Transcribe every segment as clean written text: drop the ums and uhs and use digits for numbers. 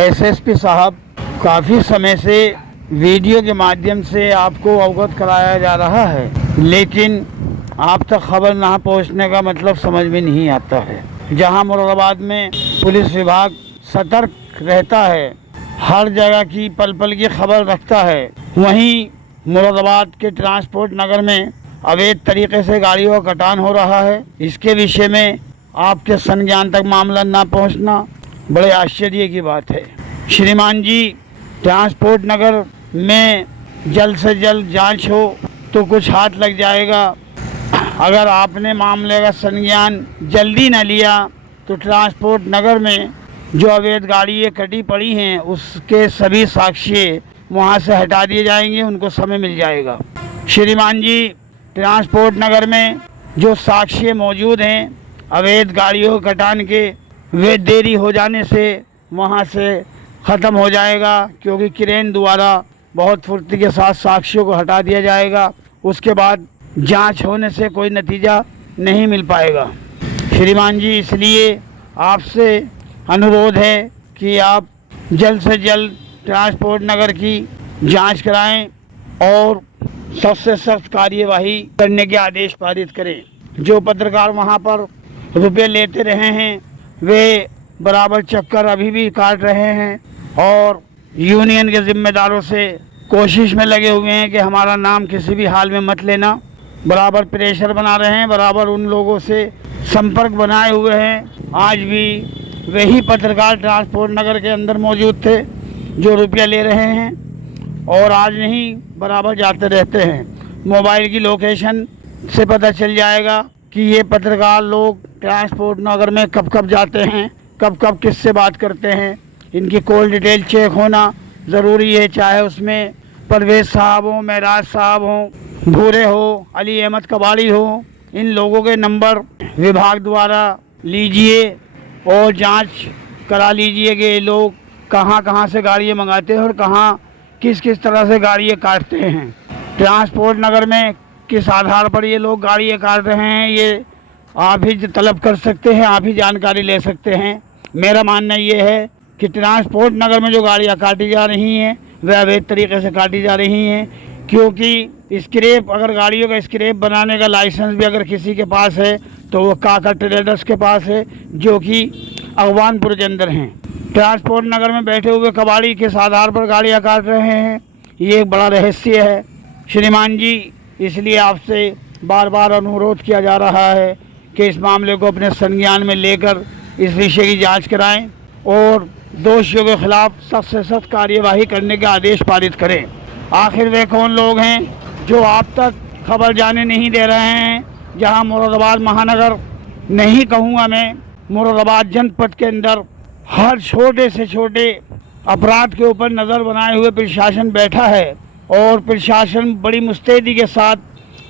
SSP साहब, काफ़ी समय से वीडियो के माध्यम से आपको अवगत कराया जा रहा है, लेकिन आप तक खबर ना पहुंचने का मतलब समझ में नहीं आता है। जहां मुरादाबाद में पुलिस विभाग सतर्क रहता है, हर जगह की पल पल की खबर रखता है, वहीं मुरादाबाद के ट्रांसपोर्ट नगर में अवैध तरीके से गाड़ियों का कटान हो रहा है। इसके विषय में आपके संज्ञान तक मामला ना पहुंचना बड़े आश्चर्य की बात है। श्रीमान जी, ट्रांसपोर्ट नगर में जल्द से जल्द जांच हो तो कुछ हाथ लग जाएगा। अगर आपने मामले का संज्ञान जल्दी न लिया तो ट्रांसपोर्ट नगर में जो अवैध गाड़ियाँ कटी पड़ी हैं उसके सभी साक्ष्य वहाँ से हटा दिए जाएंगे, उनको समय मिल जाएगा। श्रीमान जी, ट्रांसपोर्ट नगर में जो साक्ष्य मौजूद हैं अवैध गाड़ियों के कटान के, वे देरी हो जाने से वहाँ से ख़त्म हो जाएगा, क्योंकि क्रेन द्वारा बहुत फुर्ती के साथ साक्ष्यों को हटा दिया जाएगा। उसके बाद जांच होने से कोई नतीजा नहीं मिल पाएगा। श्रीमान जी, इसलिए आपसे अनुरोध है कि आप जल्द से जल्द ट्रांसपोर्ट नगर की जांच कराएं और सख्त से सख्त कार्यवाही करने के आदेश पारित करें। जो पत्रकार वहां पर रुपये लेते रहे हैं वे बराबर चक्कर अभी भी काट रहे हैं और यूनियन के जिम्मेदारों से कोशिश में लगे हुए हैं कि हमारा नाम किसी भी हाल में मत लेना। बराबर प्रेशर बना रहे हैं, बराबर उन लोगों से संपर्क बनाए हुए हैं। आज भी वही पत्रकार ट्रांसपोर्ट नगर के अंदर मौजूद थे जो रुपया ले रहे हैं, और आज नहीं बराबर जाते रहते हैं। मोबाइल की लोकेशन से पता चल जाएगा कि ये पत्रकार लोग ट्रांसपोर्ट नगर में कब कब जाते हैं, कब कब किससे बात करते हैं। इनकी कॉल डिटेल चेक होना ज़रूरी है, चाहे उसमें परवेज़ साहब हो, महराज साहब हो, भूरे हो, अली अहमद कबाड़ी हो। इन लोगों के नंबर विभाग द्वारा लीजिए और जांच करा लीजिए कि ये लोग कहाँ कहाँ से गाड़ियाँ मंगाते हैं और कहाँ किस किस तरह से गाड़ियाँ काटते हैं। ट्रांसपोर्ट नगर में किस आधार पर ये लोग गाड़ियाँ काट रहे हैं, ये आप ही तलब कर सकते हैं, आप ही जानकारी ले सकते हैं। मेरा मानना ये है कि ट्रांसपोर्ट नगर में जो गाड़ियाँ काटी जा रही हैं वह अवैध तरीके से काटी जा रही हैं, क्योंकि स्क्रैप, अगर गाड़ियों का स्क्रैप बनाने का लाइसेंस भी अगर किसी के पास है तो वो काका ट्रेडर्स के पास है, जो कि अगवानपुर के अंदर हैं। ट्रांसपोर्ट नगर में बैठे हुए कबाड़ी किस आधार पर गाड़ियाँ काट रहे हैं, ये एक बड़ा रहस्य है। श्रीमान जी, इसलिए आपसे बार बार अनुरोध किया जा रहा है कि इस मामले को अपने संज्ञान में लेकर इस विषय की जांच कराएं और दोषियों के खिलाफ सख्त से सख्त कार्यवाही करने के आदेश पारित करें। आखिर वे कौन लोग हैं जो आप तक खबर जाने नहीं दे रहे हैं? जहां मुरादाबाद महानगर, नहीं कहूँगा मैं, मुरादाबाद जनपद के अंदर हर छोटे से छोटे अपराध के ऊपर नज़र बनाए हुए प्रशासन बैठा है और प्रशासन बड़ी मुस्तैदी के साथ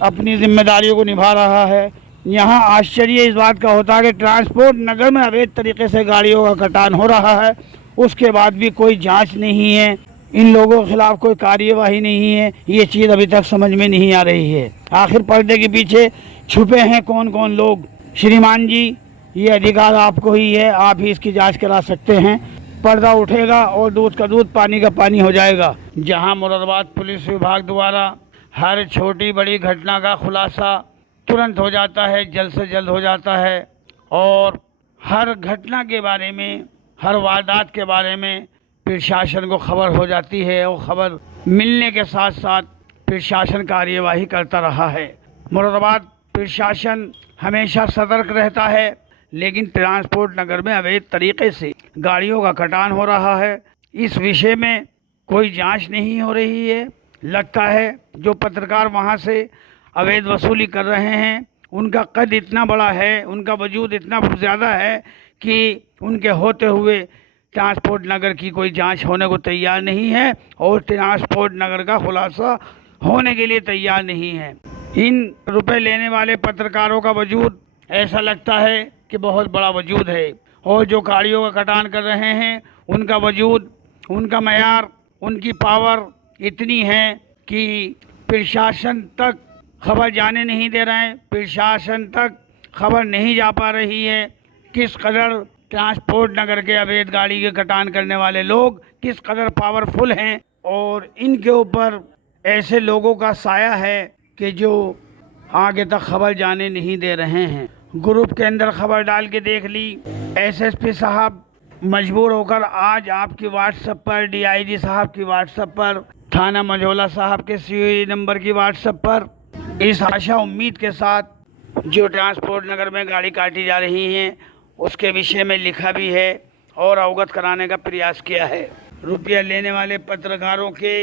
अपनी जिम्मेदारियों को निभा रहा है। यहाँ आश्चर्य इस बात का होता है कि ट्रांसपोर्ट नगर में अवैध तरीके से गाड़ियों का कटान हो रहा है, उसके बाद भी कोई जांच नहीं है, इन लोगों के खिलाफ कोई कार्यवाही नहीं है। ये चीज़ अभी तक समझ में नहीं आ रही है। आखिर पर्दे के पीछे छुपे हैं कौन कौन लोग? श्रीमान जी, ये अधिकार आपको ही है, आप ही इसकी जाँच करा सकते हैं। पर्दा उठेगा और दूध का दूध, पानी का पानी हो जाएगा। जहाँ मुरादाबाद पुलिस विभाग द्वारा हर छोटी बड़ी घटना का खुलासा तुरंत हो जाता है, जल्द से जल्द हो जाता है, और हर घटना के बारे में, हर वारदात के बारे में प्रशासन को खबर हो जाती है और खबर मिलने के साथ साथ प्रशासन कार्यवाही करता रहा है। मुरादाबाद प्रशासन हमेशा सतर्क रहता है, लेकिन ट्रांसपोर्ट नगर में अवैध तरीके से गाड़ियों का कटान हो रहा है, इस विषय में कोई जांच नहीं हो रही है। लगता है जो पत्रकार वहां से अवैध वसूली कर रहे हैं उनका कद इतना बड़ा है, उनका वजूद इतना ज़्यादा है कि उनके होते हुए ट्रांसपोर्ट नगर की कोई जांच होने को तैयार नहीं है और ट्रांसपोर्ट नगर का खुलासा होने के लिए तैयार नहीं है। इन रुपए लेने वाले पत्रकारों का वजूद ऐसा लगता है कि बहुत बड़ा वजूद है, और जो गाड़ियों का कटान कर रहे हैं उनका वजूद, उनका मयार, उनकी पावर इतनी है कि प्रशासन तक खबर जाने नहीं दे रहे हैं, प्रशासन तक खबर नहीं जा पा रही है। किस कदर ट्रांसपोर्ट नगर के अवैध गाड़ी के कटान करने वाले लोग किस कदर पावरफुल हैं और इनके ऊपर ऐसे लोगों का साया है कि जो आगे तक खबर जाने नहीं दे रहे हैं। ग्रुप के अंदर खबर डाल के देख ली। एसएसपी साहब मजबूर होकर आज आपकी व्हाट्सएप पर, डीआईजी साहब की व्हाट्सएप पर, थाना मझौला साहब के सीओई नंबर की व्हाट्सएप पर इस आशा उम्मीद के साथ जो ट्रांसपोर्ट नगर में गाड़ी काटी जा रही हैं उसके विषय में लिखा भी है और अवगत कराने का प्रयास किया है। रुपया लेने वाले पत्रकारों के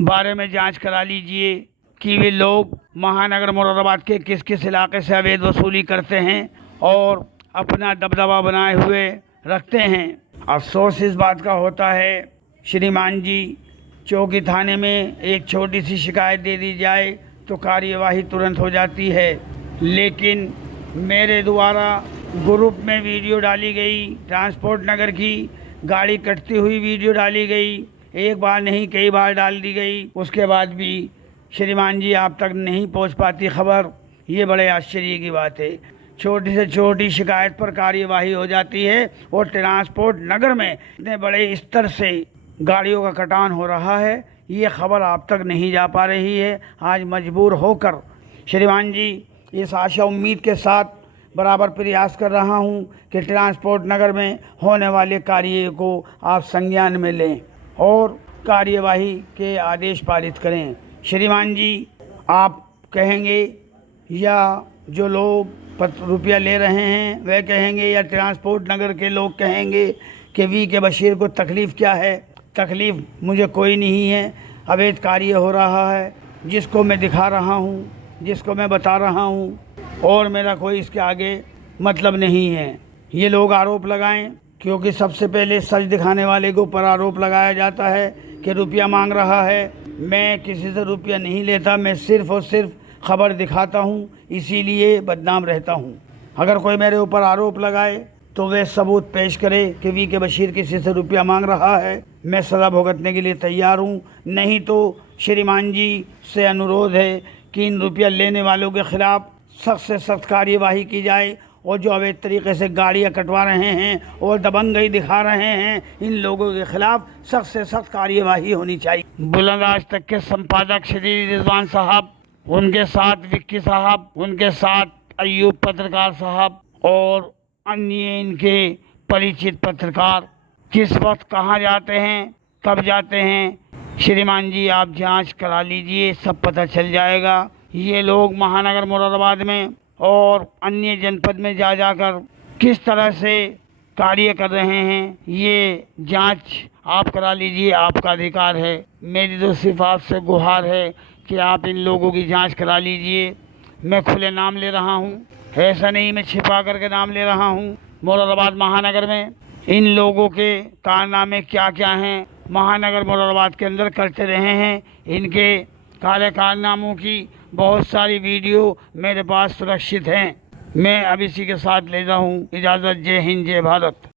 बारे में जांच करा लीजिए कि वे लोग महानगर मुरादाबाद के किस किस इलाके से अवैध वसूली करते हैं और अपना दबदबा बनाए हुए रखते हैं। अफसोस इस बात का होता है श्रीमान जी, चौकी थाने में एक छोटी सी शिकायत दे दी जाए तो कार्यवाही तुरंत हो जाती है, लेकिन मेरे द्वारा ग्रुप में वीडियो डाली गई, ट्रांसपोर्ट नगर की गाड़ी कटती हुई वीडियो डाली गई, एक बार नहीं कई बार डाल दी गई, उसके बाद भी श्रीमान जी आप तक नहीं पहुंच पाती खबर। ये बड़े आश्चर्य की बात है। छोटी से छोटी शिकायत पर कार्यवाही हो जाती है और ट्रांसपोर्ट नगर में इतने बड़े स्तर से गाड़ियों का कटान हो रहा है, ये खबर आप तक नहीं जा पा रही है। आज मजबूर होकर श्रीमान जी इस आशा उम्मीद के साथ बराबर प्रयास कर रहा हूं कि ट्रांसपोर्ट नगर में होने वाले कार्य को आप संज्ञान में लें और कार्यवाही के आदेश पारित करें। श्रीमान जी आप कहेंगे या जो लोग रुपया ले रहे हैं वह कहेंगे या ट्रांसपोर्ट नगर के लोग कहेंगे कि वी के बशीर को तकलीफ़ क्या है? तकलीफ़ मुझे कोई नहीं है। अवैध कार्य हो रहा है जिसको मैं दिखा रहा हूँ, जिसको मैं बता रहा हूँ और मेरा कोई इसके आगे मतलब नहीं है। ये लोग आरोप लगाएं क्योंकि सबसे पहले सच दिखाने वाले के ऊपर आरोप लगाया जाता है कि रुपया मांग रहा है। मैं किसी से रुपया नहीं लेता, मैं सिर्फ़ और सिर्फ खबर दिखाता हूँ, इसीलिए बदनाम रहता हूँ। अगर कोई मेरे ऊपर आरोप लगाए तो वे सबूत पेश करे कि वी के बशीर किसी से रुपया मांग रहा है, मैं सज़ा भुगतने के लिए तैयार हूँ। नहीं तो श्रीमान जी से अनुरोध है कि इन रुपया लेने वालों के ख़िलाफ़ सख्त से सख्त कार्यवाही की जाए और जो अवैध तरीके से गाड़ियाँ कटवा रहे हैं और दबंगई दिखा रहे हैं, इन लोगों के ख़िलाफ़ सख्त से सख्त कार्यवाही होनी चाहिए। बुलंद आज तक के संपादक श्री रिजवान साहब, उनके साथ विक्की साहब, उनके साथ अयूब पत्रकार साहब और अन्य इनके परिचित पत्रकार किस वक्त कहाँ जाते हैं, कब जाते हैं, श्रीमान जी आप जांच करा लीजिए, सब पता चल जाएगा। ये लोग महानगर मुरादाबाद में और अन्य जनपद में जा जाकर किस तरह से कार्य कर रहे हैं, ये जांच आप करा लीजिए, आपका अधिकार है। मेरी तो सिर्फ आपसे गुहार है कि आप इन लोगों की जांच करा लीजिए। मैं खुले नाम ले रहा हूँ, ऐसा नहीं मैं छिपा करके नाम ले रहा हूँ। मुरादाबाद महानगर में इन लोगों के कारनामे क्या क्या हैं, महानगर मुरादाबाद के अंदर करते रहे हैं, इनके काले कारनामों की बहुत सारी वीडियो मेरे पास सुरक्षित हैं। मैं अब इसी के साथ लेता हूँ इजाज़त। जय हिंद, जय भारत।